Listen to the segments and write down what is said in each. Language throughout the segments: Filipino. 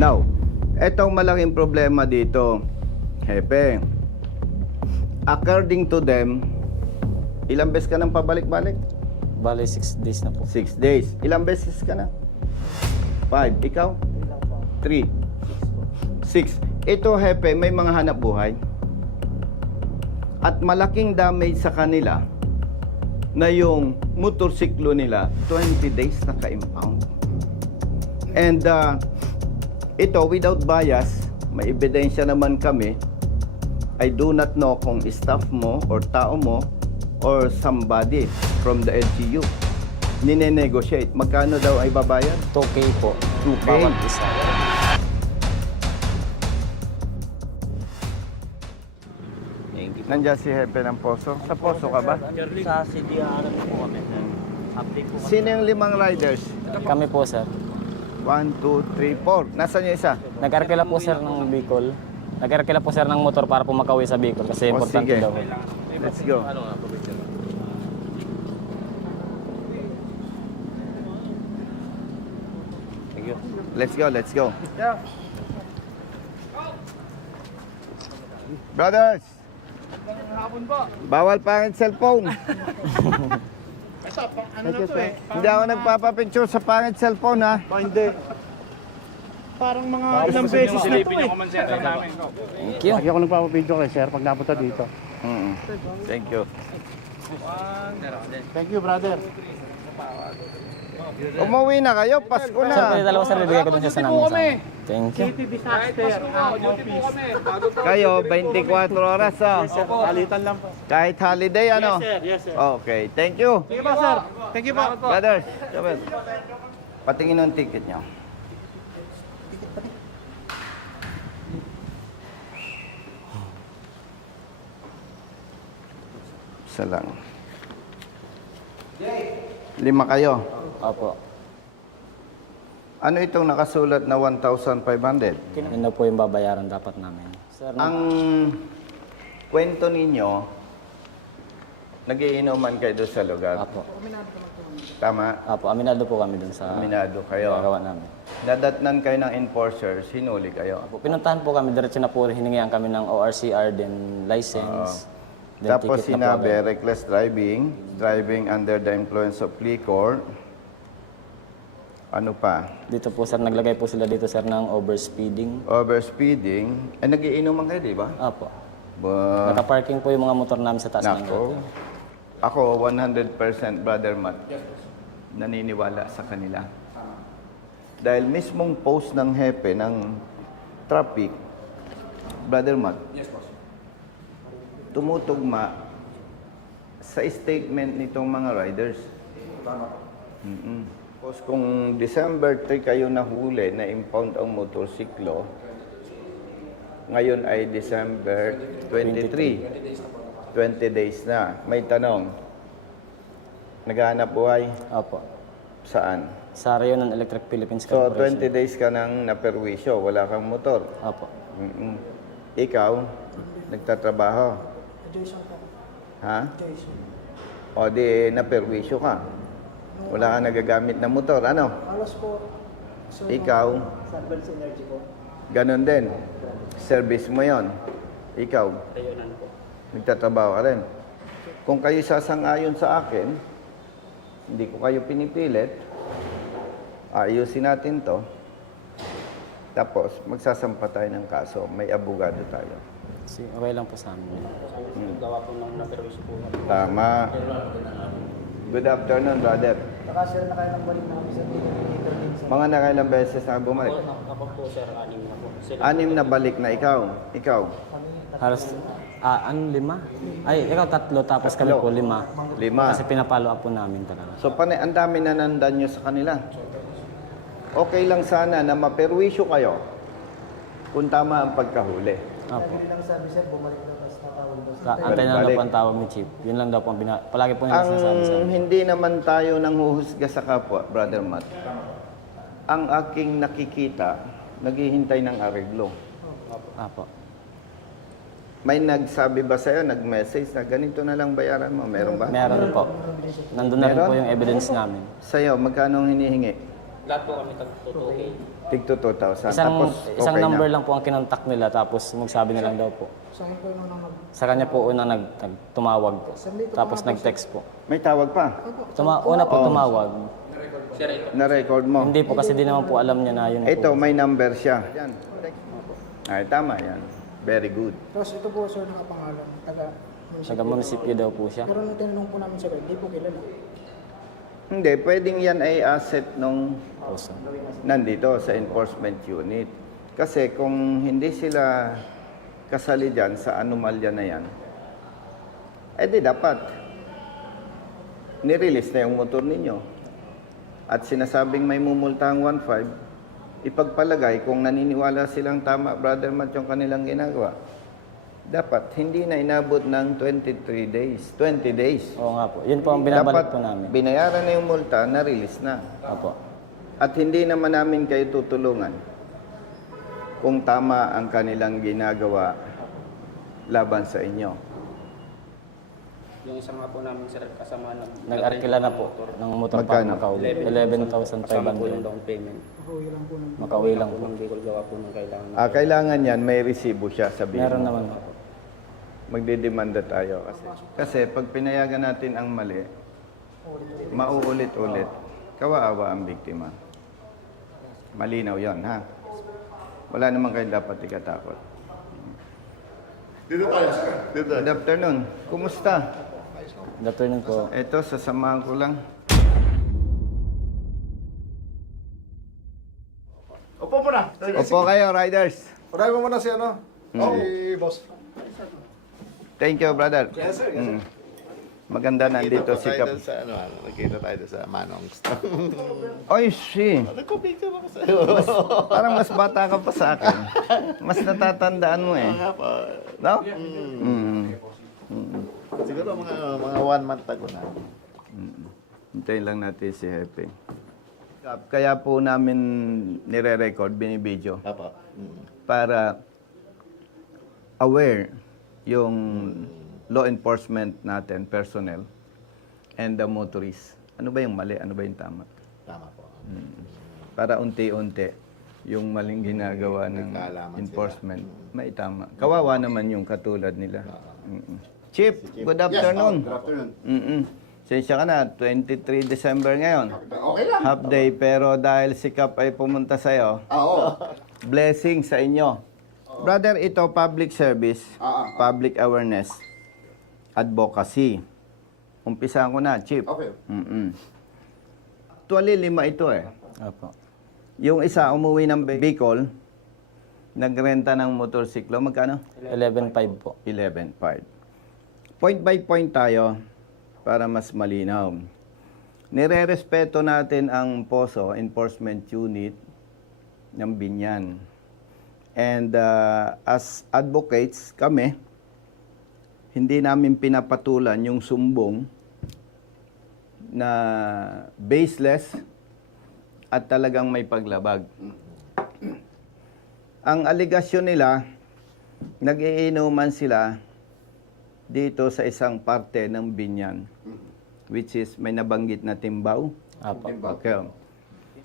Now, etong malaking problema dito, Hepe. According to them, ilang beses ka nang pabalik-balik? Bali, 6 days na po. 6 days. Ilang beses ka na? 5. Ikaw? 3. 6. Ito, Hepe, may mga hanap buhay. At malaking damage sa kanila na yung motorsiklo nila, 20 days naka-impound. And ito, without bias, may ebidensya naman kami. I do not know kung staff mo or tao mo or somebody from the LGU nine-negotiate. Magkano daw ay babayad? 2K po. 2K. Bawat isa. Nandiyan si Hepe ng Poso. Sa Poso ka ba? Sa CDR po kami. Update po kami. Sino yung 5 riders? Kami po, sir. 1, 2, 3, 4. Nasaan yung isa? Nag-arkila po, sir, ng Bicol. Nag-arkila po, sir, ng motor para po makauwi sa Bicol kasi O, importante sige. daw. Let's go. Let's go, let's go. Brothers! Bawal pangit cellphone. Hindi ako nagpapapicture sa pangit cellphone, ha? Hindi. Parang mga ilang beses na ito eh. Thank you. Lagi ako nagpapabideo kay sir pag napunta dito. Thank you. Thank you, brother. Umuwi na kayo, Pasko Sir, pwede na. dalawa, sir, bibigay ko dun sa namin sa amin. Thank you. City disaster ang office. Kayo, 24 oras, ha? Palitan lang po. Kahit holiday, ano? Yes, sir. Okay, thank you. Sige po, sir. Thank you po. Brothers, Jabel, patingin ng ticket nyo. Isa lang. 5 kayo. Opo. Ano itong nakasulat na 1,500? Yun na po yung babayaran dapat namin. Sir, Ang kwento ninyo, nagiinuman kayo doon sa lugar. Opo. Tama? Opo, aminado po kami dun sa Aminado kayo. ginagawa namin. Nadatnan kayo ng enforcers, hinuli kayo. Opo, pinuntahan po kami, diretso na po, hiningihan kami ng ORCR, then license. Then Tapos ticket na po sinabi, agad. reckless driving, driving under the influence of liquor. Ano pa? Dito po, sir, naglagay po sila dito, sir, ng overspeeding. Overspeeding. Nagiinuman kayo, di ba? Opo. Ba, Nakaparking po yung mga motor namin sa taas ng nako. gato. Ako, 100% Brother Matt, naniniwala sa kanila. Dahil mismong post ng hepe ng traffic, Brother Matt, tumutugma sa statement nitong mga riders. Tapos kung December 3 kayo nahuli na impound ang motorsiklo, ngayon ay December 23. 20 days na. May tanong, naghahanap buhay? Opo. Saan? Sa Rayonan Electric Philippines So, Corporation. 20 days ka nang naperwisyo, wala kang motor. Opo. Ikaw, nagtatrabaho? Ha? O di, naperwisyo ka. Wala kang nagagamit na motor, ano? Alas po. Ikaw, Sunbelt Energy po. ganun din. Service mo yon. Ikaw, nagtatrabaho ka rin. Kung kayo sasang-ayon sa akin, hindi ko kayo pinipilit, ayusin natin to. Tapos, magsasampa tayo ng kaso. May abogado tayo. Okay lang po sa amin. Gawa po ng naperwisyo po. Tama. Good afternoon, brother. Saka sir, nakailang balik na kami sa dito din sa Mga nakailang beses na bumalik? Kapag po sir, 6 na po. Sila 6 na balik na ikaw. Ikaw, Halos, ano, 5? Ay, ikaw 3, tapos kami Tatlo. po 5. 5. Kasi pinapalo up po namin talaga. So, ang dami na nandan nyo sa kanila. Okay lang sana na maperwisyo kayo kung tama ang pagkahuli. Opo. Lagi lang sabi sir, bumalik daw tapos nakawal daw. Antay na daw Balik. po ang tawag ni Chief. Yun lang daw po ang palagi po nila sinasabi sa Ang amin. hindi naman tayo nang huhusga sa kapwa, Brother Matt. Ang aking nakikita, naghihintay ng areglo. Opo. May nagsabi ba sa'yo, nag-message na ganito na lang bayaran mo? Meron ba? Meron po. Nandun na rin Meron? po yung evidence namin. Sa'yo, magkano ang hinihingi? lahat po kami tag-2K. Tigto 2,000. Isang, Tapos, isang okay number na. lang po ang kinontak nila, tapos magsabi na lang daw po. Sa akin po yung nang Sa kanya po unang tumawag po. Sandito Tapos pa nga po, nag-text po. May tawag pa. Una po tumawag. Na-record mo. Hindi po kasi di naman po alam niya na yun Ito, po. may number siya. Yan. Ay, tama yan. Very good. Tapos ito po sir nakapangalan, Taga-munisipyo daw po siya. Pero nung tinanong po namin sir, hindi po kilala. Hindi, pwedeng yan ay asset nung Oso. nandito sa enforcement unit. Kasi kung hindi sila kasali dyan sa anomalya na yan, di dapat nirelease na yung motor ninyo. At sinasabing may mumultang 1.5, ipagpalagay kung naniniwala silang tama, Brother Matt, yung kanilang ginagawa. Dapat hindi na inabot ng 23 days, 20 days. Oo nga po. Yun po ang binabalik Dapat po namin. binayaran na yung multa, na-release na. Opo. At hindi naman namin kayo tutulungan kung tama ang kanilang ginagawa laban sa inyo. Yung isa nga po namin sir, kasama ng... Nag-arkila na po ng motor Magkano? pa Macau. Kasama po 11,500. yung down payment. Huwi lang po ng Makauwi lang po. Kung hindi ko gawa po ng kailangan. Kailangan yan, may resibo siya, sabihin Meron mo. naman po. Magdidemanda tayo kasi. Kasi pag pinayagan natin ang mali, mauulit-ulit, kawaawa ang biktima. Malinaw yon ha? Wala naman kayo dapat ikatakot. Dito tayo, sir. Dito. Good afternoon. Kumusta? Good afternoon po. Ito, sasamahan ko lang. Upo muna. Opo kayo, riders. Unahin mo muna si ano? Si boss. Thank you, brother. Yes, sir. Yes, sir. Maganda nandito si Kap. Sa ano, nakita tayo sa Manong. Oy, si. Nagko-picture ako sa Parang mas bata ka pa sa akin. Mas natatandaan mo eh. Nga po. No? Siguro mga 1 month ago na. Hintayin lang natin si Hepe. Kaya po namin nire-record, binibideo, Apo. para aware yung law enforcement natin, personnel, and the motorists. Ano ba yung mali? Ano ba yung tama? Tama po. Para unti-unti yung maling ginagawa ng Nagkaalaman enforcement, may tama. Kawawa naman yung katulad nila. Chief, good afternoon. Good afternoon. Sensya ka na, 23 December ngayon. Okay lang. Half day, pero dahil si Kap ay pumunta sa'yo, Oo. blessing sa inyo. Brother, ito public service, public awareness, advocacy. Umpisahan ko na, Chief. Okay. Actually, 5 ito eh. Opo. Yung isa, umuwi ng Bicol, nagrenta ng motorsiklo, magkano? 11,500 po. 11.5. Point by point tayo para mas malinaw. Nire-respeto natin ang POSO, Enforcement Unit ng Binyan. And as advocates, kami, hindi namin pinapatulan yung sumbong na baseless at talagang may paglabag. Ang aligasyon nila, nag-iinuman sila dito sa isang parte ng Binyan, which is may nabanggit na Timbaw. Opo. Okay.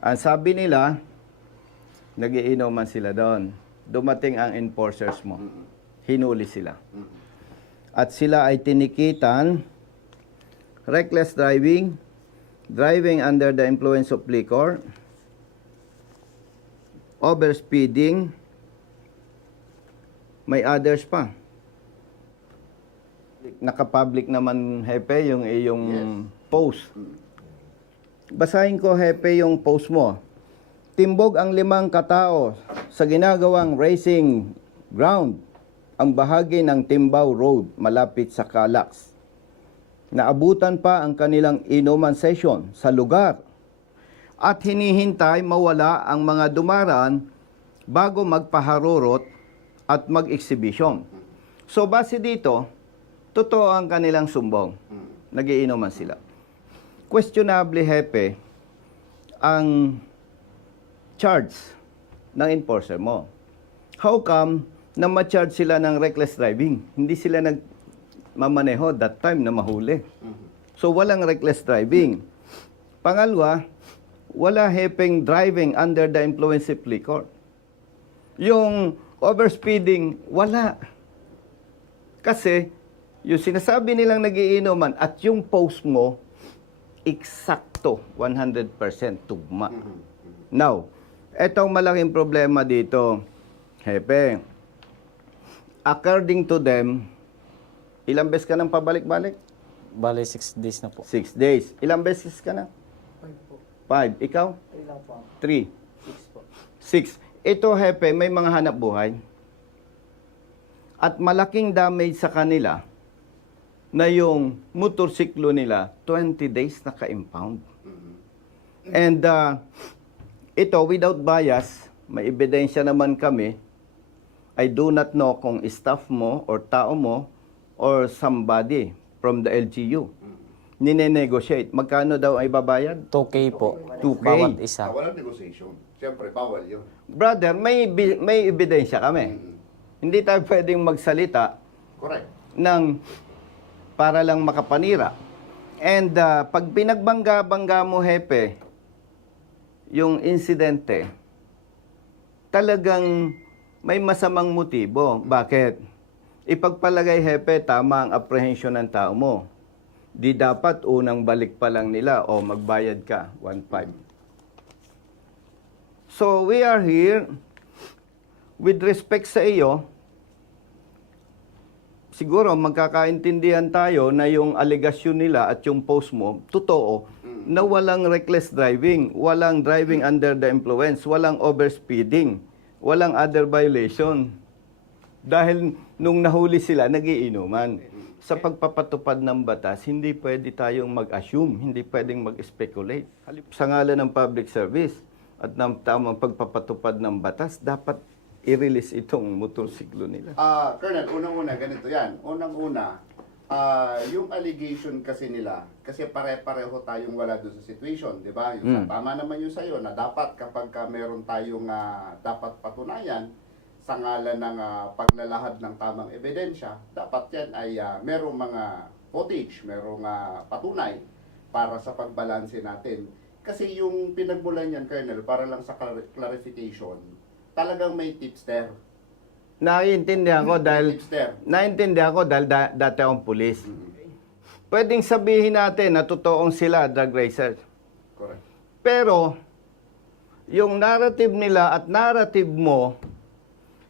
Ang sabi nila, nag-iinuman sila doon. Dumating ang enforcers mo. Hinuli sila. At sila ay tinikitan, reckless driving, driving under the influence of liquor, overspeeding, may others pa. Naka-public naman, Hepe, yung iyong post. Basahin ko, Hepe, yung post mo. Timbog ang 5 katao sa ginagawang racing ground ang bahagi ng Timbaw Road malapit sa Calax. Naabutan pa ang kanilang inuman session sa lugar at hinihintay mawala ang mga dumaraan bago magpaharurot at mag-exhibition. So base dito, totoo ang kanilang sumbong. Nagiinuman sila. Questionably, Hepe, ang charge ng enforcer mo. How come na ma-charge sila ng reckless driving? Hindi sila nagmamaneho that time na mahuli. So walang reckless driving. Pangalawa, wala hepeng driving under the influence of liquor. Yung overspeeding, wala. Kasi, yung sinasabi nilang nagiinuman at yung post mo, eksakto, 100% tugma. Now, etong malaking problema dito, Hepe, according to them, ilang beses ka nang pabalik-balik? Bali, 6 days na po. 6 days. Ilang beses ka na? 5 po. 5. Ikaw? 3 lang po. 3. 6 po. 6. Ito, Hepe, may mga hanap buhay. At malaking damage sa kanila na yung motorsiklo nila, 20 days naka-impound. And ito, without bias, may ebidensya naman kami. I do not know kung staff mo or tao mo or somebody from the LGU nine-negotiate. Magkano daw ay babayad? 2K po. 2K. Bawat isa. Walang negotiation. Siyempre, bawal yun. Brother, may ebidensya kami. Hindi tayo pwedeng magsalita Correct. ng para lang makapanira. And pag pinagbangga-bangga mo, Hepe, yung insidente, talagang may masamang motibo. Bakit? Ipagpalagay, Hepe, tama ang apprehension ng tao mo. Di dapat unang balik pa lang nila o magbayad ka, 1.5. So, we are here with respect sa iyo. Siguro magkakaintindihan tayo na yung alegasyon nila at yung post mo, totoo, na walang reckless driving, walang driving under the influence, walang overspeeding, walang other violation. Dahil nung nahuli sila, nagiinuman. Sa pagpapatupad ng batas, hindi pwede tayong mag-assume, hindi pwedeng mag-speculate. Halip sa ngalan ng public service at ng tamang pagpapatupad ng batas, dapat i-release itong motorsiklo nila. Colonel, unang-una, ganito yan. Unang-una, yung allegation kasi nila, kasi pare-pareho tayong wala doon sa situation, di ba? Yung tama naman yung sa'yo na dapat kapag meron tayong dapat patunayan sa ngalan ng paglalahad ng tamang ebidensya, dapat yan ay merong mga footage, merong patunay para sa pagbalanse natin. Kasi yung pinagmulan yan, Colonel, para lang sa clarification, talagang may tips there. Naiintindihan ko dahil dati akong pulis. Pwedeng sabihin natin na totoong sila drug racers. Correct. Pero yung narrative nila at narrative mo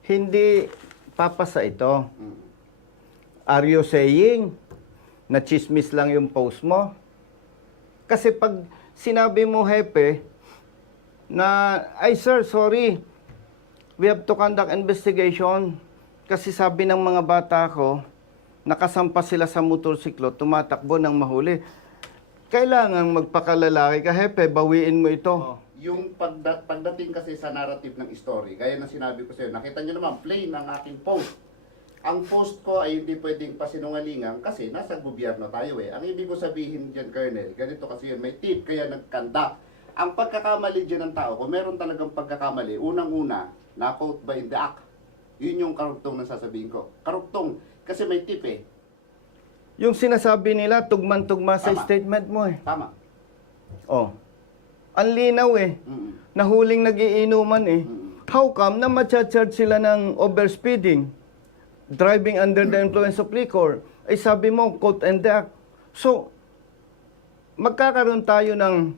hindi papasa ito. Are you saying na chismis lang yung post mo? Kasi pag sinabi mo, Hepe, na, ay sir, sorry, we have to conduct investigation. Kasi sabi ng mga bata ko, nakasampa sila sa motorsiklo, tumatakbo ng mahuli. Kailangan magpakalalaki ka, Hepe, bawiin mo ito. Yung pagdating kasi sa narrative ng story, gaya ng sinabi ko sa iyo, nakita nyo naman, plain ang aking post. Ang post ko ay hindi pwedeng pasinungalingan kasi nasa gobyerno tayo eh. Ang ibig ko sabihin dyan, Colonel, ganito kasi yun, may tip, kaya nagkanda. Ang pagkakamali dyan ng tao, kung meron talagang pagkakamali, unang-una, na-quote by in the act. Yun yung karugtong na sasabihin ko. Karugtong, kasi may tip eh. Yung sinasabi nila, tugman-tugma sa Tama. statement mo eh. Tama. Oh. Ang linaw eh. Nahuling nagiinuman eh. How come na matcha-charge sila ng overspeeding? Driving under the influence of liquor? Ay sabi mo, quote and the act. So, magkakaroon tayo ng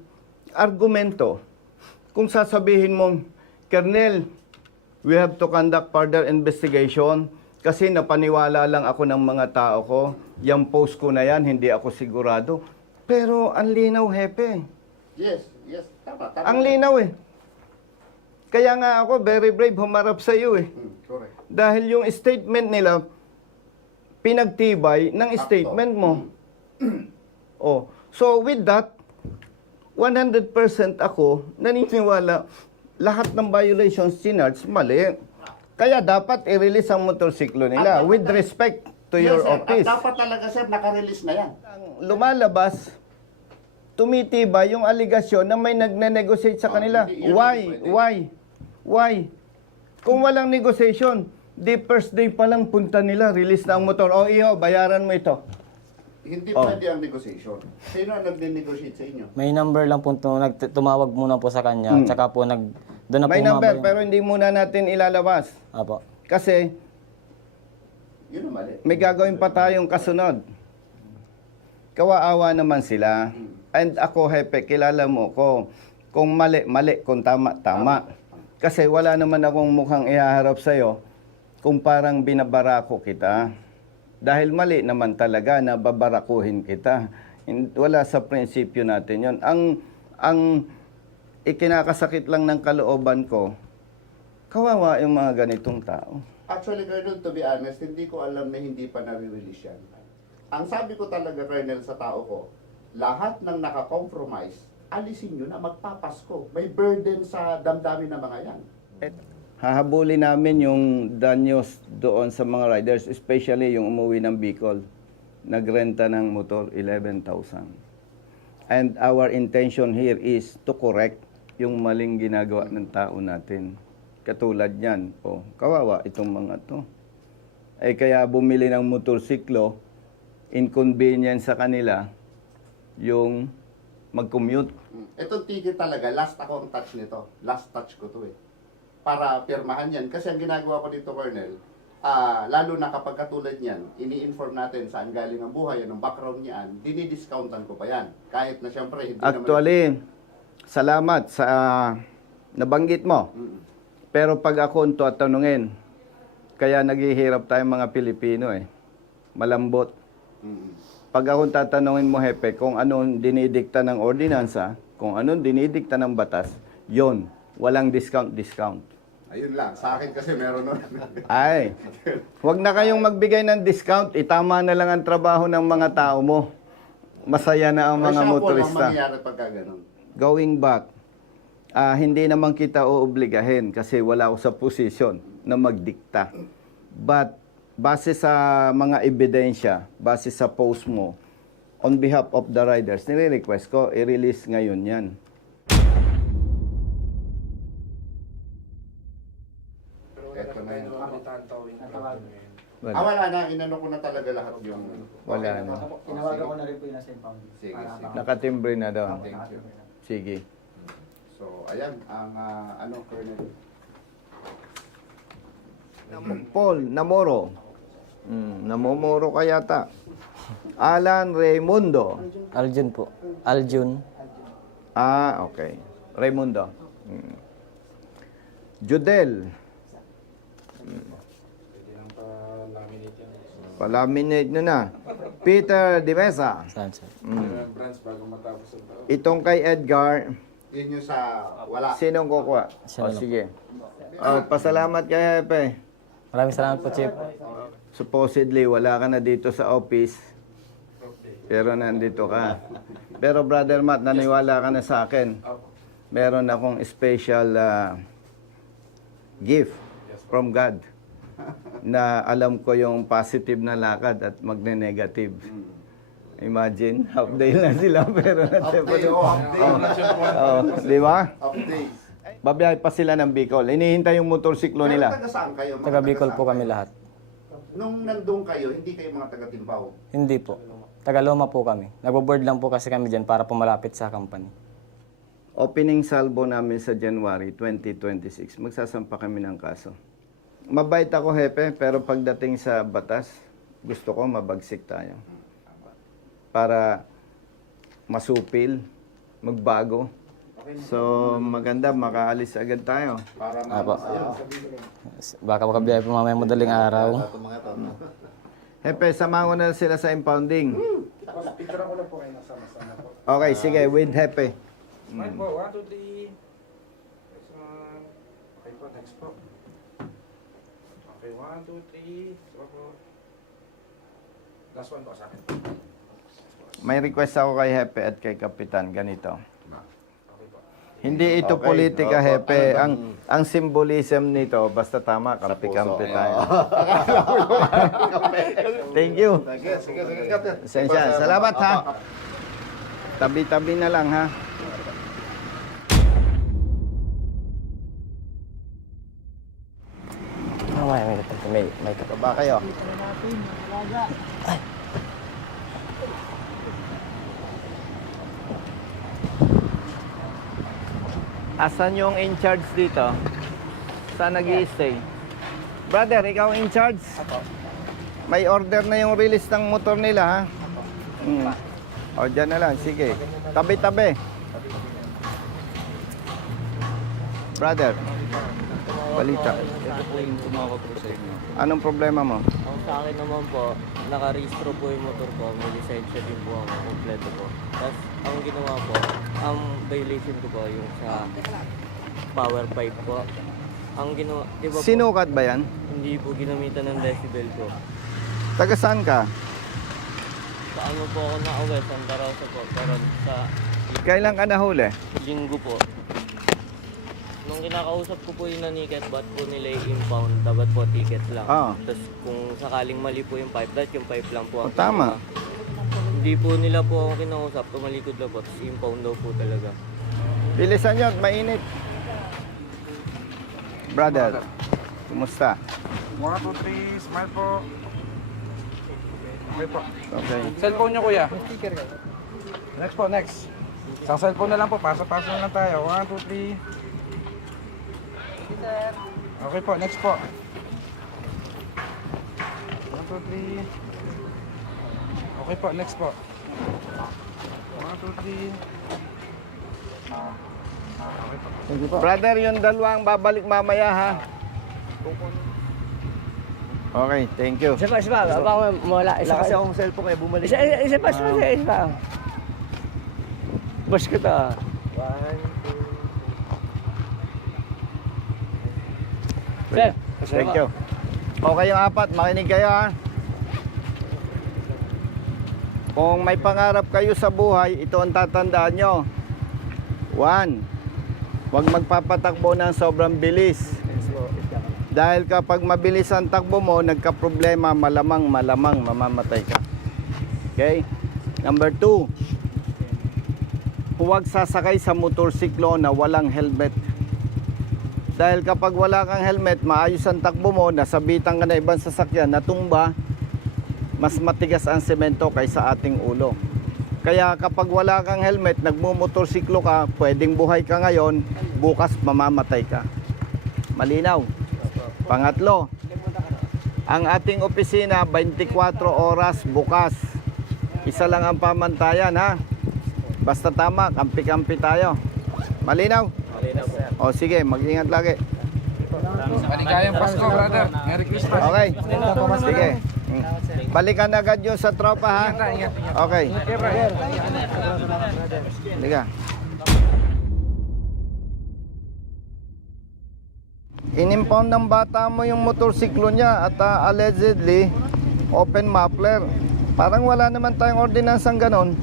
argumento kung sasabihin mong, Colonel, we have to conduct further investigation kasi napaniwala lang ako ng mga tao ko. Yung post ko na yan, hindi ako sigurado. Pero ang linaw, Hepe. Yes, tama. Ang linaw eh. Kaya nga ako, very brave, humarap sa iyo eh. Correct. Dahil yung statement nila, pinagtibay ng statement mo. Oh. So with that, 100% ako naniniwala lahat ng violations sinards mali. Kaya dapat i-release ang motorsiklo nila with respect to your sir. office. At dapat talaga, sir, naka-release na yan. Lumalabas, tumitibay yung aligasyon na may nagne-negotiate sa kanila. Hindi, yun Why? Kung walang negotiation, the first day pa lang punta nila, release na ang motor. O iho, bayaran mo ito. Hindi Oh. pwede ang negotiation. Sino ang nag-negotiate sa inyo? May number lang po tumawag muna po sa kanya. Tsaka po doon na po May number, umabot yung- pero hindi muna natin ilalabas. Apo. Kasi Yun ang mali. may gagawin pa tayong kasunod. Kawaawa naman sila. And ako, hepe, kilala mo ko. Kung mali, mali. Kung tama, tama. Kasi wala naman akong mukhang ihaharap sa'yo kung parang binabarako kita. Dahil mali naman talaga na babarakuhin kita. Wala sa prinsipyo natin yon. Ang ikinakasakit lang ng kalooban ko, kawawa yung mga ganitong tao. Actually, Colonel, to be honest, hindi ko alam na hindi pa nare-release yan. Ang sabi ko talaga, Colonel, sa tao ko, lahat ng nakakompromise, alisin nyo na magpapasko. May burden sa damdamin ng mga yan. Hahabulin namin yung danyos doon sa mga riders, especially yung umuwi ng Bicol. Nagrenta ng motor, 11,000. And our intention here is to correct yung maling ginagawa ng tao natin. Katulad yan, kawawa itong mga to. Kaya bumili ng motorsiklo, inconvenience sa kanila yung mag-commute. Itong ticket talaga, last ako ang touch nito. Last touch ko to eh. Para pirmahan yan. Kasi ang ginagawa ko dito, Colonel, lalo na kapag katulad niyan, ini-inform natin saan galing ang buhay, anong background niyan, dinidiscountan ko pa yan. Kahit na siyempre, hindi Actually, salamat sa nabanggit mo. Pero pag ako ito at tanungin, kaya naghihirap tayong mga Pilipino malambot. Pag ako tatanungin mo, hepe, kung anong dinidikta ng ordinansa, kung anong dinidikta ng batas, yon, walang discount. Ayun lang, sa akin kasi meron nun. Ay, huwag na kayong magbigay ng discount, itama na lang ang trabaho ng mga tao mo. Masaya na ang mga Ang motorista. mangyayari pagka ganun. Going back, hindi naman kita oobligahin kasi wala ako sa posisyon na magdikta. But base sa mga ebidensya, base sa post mo, on behalf of the riders, nire-request ko, i-release ngayon yan. Ito na yun. Wala. Wala na, inano ko na talaga lahat yung... Wala Okay na. Tinawagan ko na rin po yung nasa impounding. Sige, sige. Nakatimbre na daw. Thank you. Sige. So, ayan, ang Colonel. Paul Namoro. Namomoro ka yata. Alan Raimundo. Aljun po. Aljun. Okay. Raimundo. Judel. Palaminate nyo na. Peter Dimesa. Saan, sir? Itong kay Edgar. Yun yung sa wala. Sinong kukuha? Siya na lang. Sige. Pasalamat kay Hepe. Maraming salamat po, Chief. Supposedly, wala ka na dito sa office. Pero nandito ka. Pero Brother Matt, naniwala ka na sa akin. Meron akong special gift from God na alam ko yung positive na lakad at magne-negative. Imagine, half day na sila pero di ba? Updates. Babiyahe pa sila ng Bicol. Inihintay yung motorsiklo Pero nila. taga saan kayo? Mga Taga Bicol saan po kami kayo? lahat. Nung nandun kayo, hindi kayo mga taga Timbao. Hindi po. Taga Loma po kami. Nagbo-board lang po kasi kami dyan para pumalapit sa company. Opening salvo namin sa January 2026. Magsasampa kami ng kaso. Mabait ako, Hepe, pero pagdating sa batas, gusto ko mabagsik tayo. Para masupil, magbago. So, maganda, makaalis agad tayo. Para Apo. Baka makabiyahe po mamaya madaling araw. Hepe, samahan ko na sila sa impounding. Picture ko lang po kayo nasama-sama po. Okay, sige, with Hepe. Mine po, 1, 2, 3. Next one. Okay po, next po. Okay, 1, 2, 3. So po. Last one po sa akin. May request ako kay Hepe at kay Kapitan. Ganito. Okay po. Hindi ito Okay. politika, Opo. Hepe. Ang symbolism nito, basta tama, kampi-kampi tayo. Thank you. Sige. Sensya. Salamat, ha. Tabi-tabi na lang, ha. May Baba kayo. Asan yung in charge dito? Saan nag-i-stay? Brother, ikaw in charge? May order na yung release ng motor nila, ha? O, dyan na lang. Sige. Tabi-tabi. Brother, balita. Ito po yung tumawag po sa inyo. Anong problema mo? Ang sa akin naman po, nakarehistro po yung motor ko, may lisensya din po ako, kompleto po. Tapos, ang ginawa po, ang violation ko po yung sa power pipe po. Ang ginawa, di ba po, Sinukat ba yan? hindi po ginamitan ng decibel ko. Taga saan ka? Sa ano po ako na-aware, Santa Rosa po, pero sa Kailan ka nahuli? linggo po. Nung kinakausap ko po yung naniket, ba't po nila i-impound, dapat po ticket lang. Ah. Tapos kung sakaling mali po yung pipe, dahil yung pipe lang po. O, tama. Hindi po nila po ako kinausap, tumalikod lang po, tapos impound daw po talaga. Bilisan nyo at mainit. Brother, kumusta? 1, 2, 3, smile po. Okay po. Okay. Cellphone nyo kuya. Next po, next. Isang cellphone na lang po, pasa-pasa na lang tayo. 1, 2, 3. Okay po, next po. 1, 2, 3. Okay po, next po. 1, 2, 3. Brother, yung dalawang babalik mamaya, ha? Okay, thank you. Isa pa, baka mawala. Isa kasi akong cellphone kaya bumalik. Isa pa. Boss ko to. Sir, Thank you. Okay yung apat, makinig kayo, ha? Kung may pangarap kayo sa buhay, ito ang tatandaan nyo. 1, huwag magpapatakbo ng sobrang bilis. Dahil kapag mabilis ang takbo mo, nagka-problema, malamang mamamatay ka. Okay? Number 2, huwag sasakay sa motorsiklo na walang helmet. Dahil kapag wala kang helmet, maayos ang takbo mo, nasabitan ka na ibang sasakyan, natumba, mas matigas ang semento kaysa ating ulo. Kaya kapag wala kang helmet, nagmumotorsiklo ka, pwedeng buhay ka ngayon, bukas mamamatay ka. Malinaw. Pangatlo, ang ating opisina 24 oras bukas. Isa lang ang pamantayan, ha? Basta tama, kampi-kampi tayo. Malinaw? O sige, mag-ingat lagi. Maligayang Pasko, brother. Merry Christmas. Okay. Sige. Balikan agad yun sa tropa, ha? Okay. Liga. Inimpound ng bata mo yung motorsiklo niya at allegedly open muffler. Parang wala naman tayong ordinansang ganon.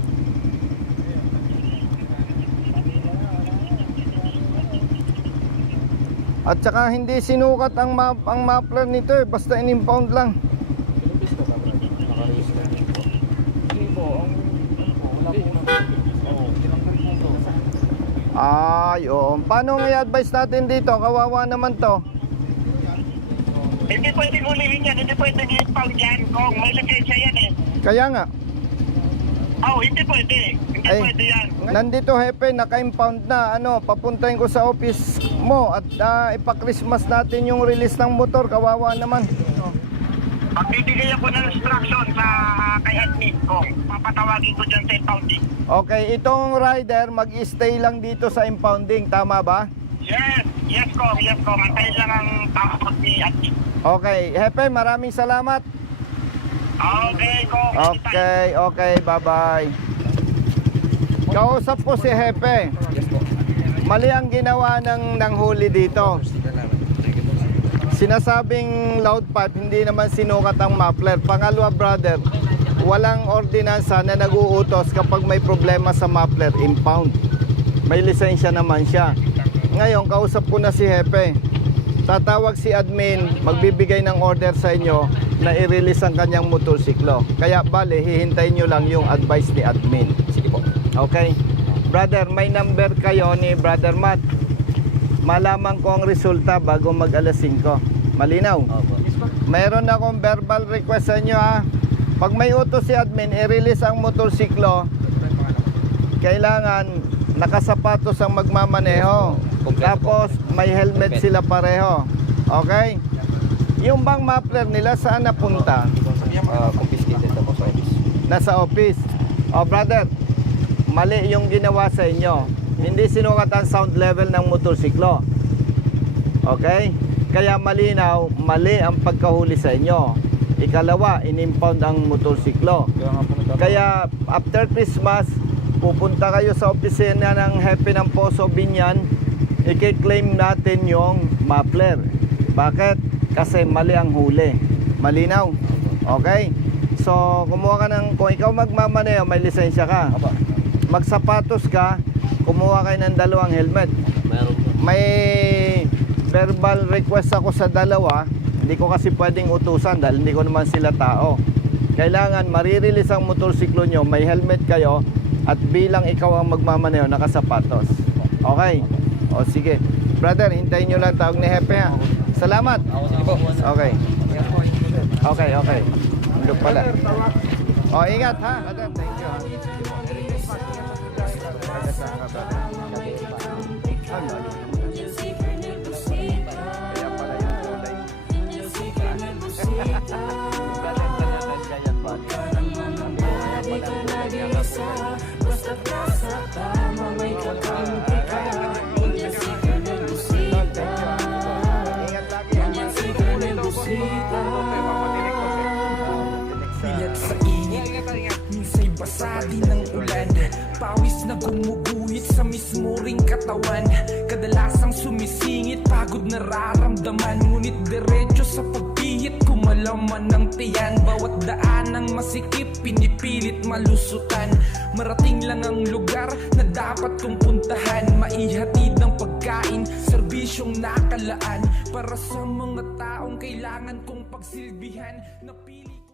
At saka hindi sinukat ang muffler nito eh, basta in-impound lang. Ay, oo. Paano nga i-advise natin dito? Kawawa naman to. Hindi pwede hulihin yan, hindi pwede i-impound yan kung may lisensya yan eh. Kaya nga, Hindi pwede. Hindi Ay, pwede yan. nandito hepe, naka-impound na. Papuntahin ko sa office mo at ipa-Christmas natin yung release ng motor. Kawawa naman. Magbibigay ako ng instruction sa kay admin ko. Papatawagin ko dyan sa impounding. Okay, itong rider mag-stay lang dito sa impounding. Tama ba? Yes kong. Antayin lang ang tawag ni admin. Okay, hepe, maraming salamat. Okay, kong. Okay, bye-bye. Kausap ko si Hepe. Mali ang ginawa ng huli dito. Sinasabing loud pipe, hindi naman sinukat ang muffler. Pangalawa, brother, walang ordinansa na nag-uutos kapag may problema sa muffler, impound. May lisensya naman siya. Ngayon, kausap ko na si Hepe. Tatawag si admin, magbibigay ng order sa inyo na i-release ang kanyang motorsiklo. Kaya bale, hihintayin nyo lang yung advice ni admin. Sige po. Okay? Brother, may number kayo ni Brother Matt. Malaman ko ang resulta bago mag alas 5. Malinaw? Mayroon akong verbal request sa inyo, ha. Pag may utos si admin, i-release ang motorsiklo, kailangan nakasapatos ang magmamaneho. Tapos may helmet sila pareho. Okay? Yung bang muffler nila saan napunta? Confiscated na po sa office. Nasa office. Oh brother, mali yung ginawa sa inyo. Hindi sinukat ang sound level ng motorsiklo. Okay? Kaya malinaw, mali ang pagkahuli sa inyo. Ikalawa, in-impound ang motorsiklo. Kaya after Christmas, pupunta kayo sa opisina ng Hepe ng Poso Binyan, i-claim natin yung muffler. Bakit? Kasi mali ang huli. Malinaw? Okay? So, kumuha ka ng, kung ikaw magmamaneo, may lisensya ka. Magsapatos ka, kumuha kayo ng 2 helmet. Meron po. May verbal request ako sa 2. Hindi ko kasi pwedeng utusan dahil hindi ko naman sila tao. Kailangan marirelease ang motorsiklo nyo, may helmet kayo, at bilang ikaw ang magmamaneo, nakasapatos. Okay? O sige. Brother, hintayin nyo lang tawag ni Hepe ha. Salamat. Okay. Okay, okay. Andun pala. O, ingat ha. Brother, thank you ha. Kaya pala yung tulay. Bilat sa init, minsa'y basa din ng ulan. Pawis na gumuguhit sa mismo ring katawan. Kadalasang sumisingit, pagod nararamdaman. Ngunit diretso sa pagpihit, kumalaman ng tiyan. Bawat daan ng masikip, pinipilit malusutan. Marating lang ang lugar na dapat kong puntahan. Maihatid ng pagkain, serbisyong nakalaan. Para sa mga taong kailangan kong pagsilbihan. Napili ko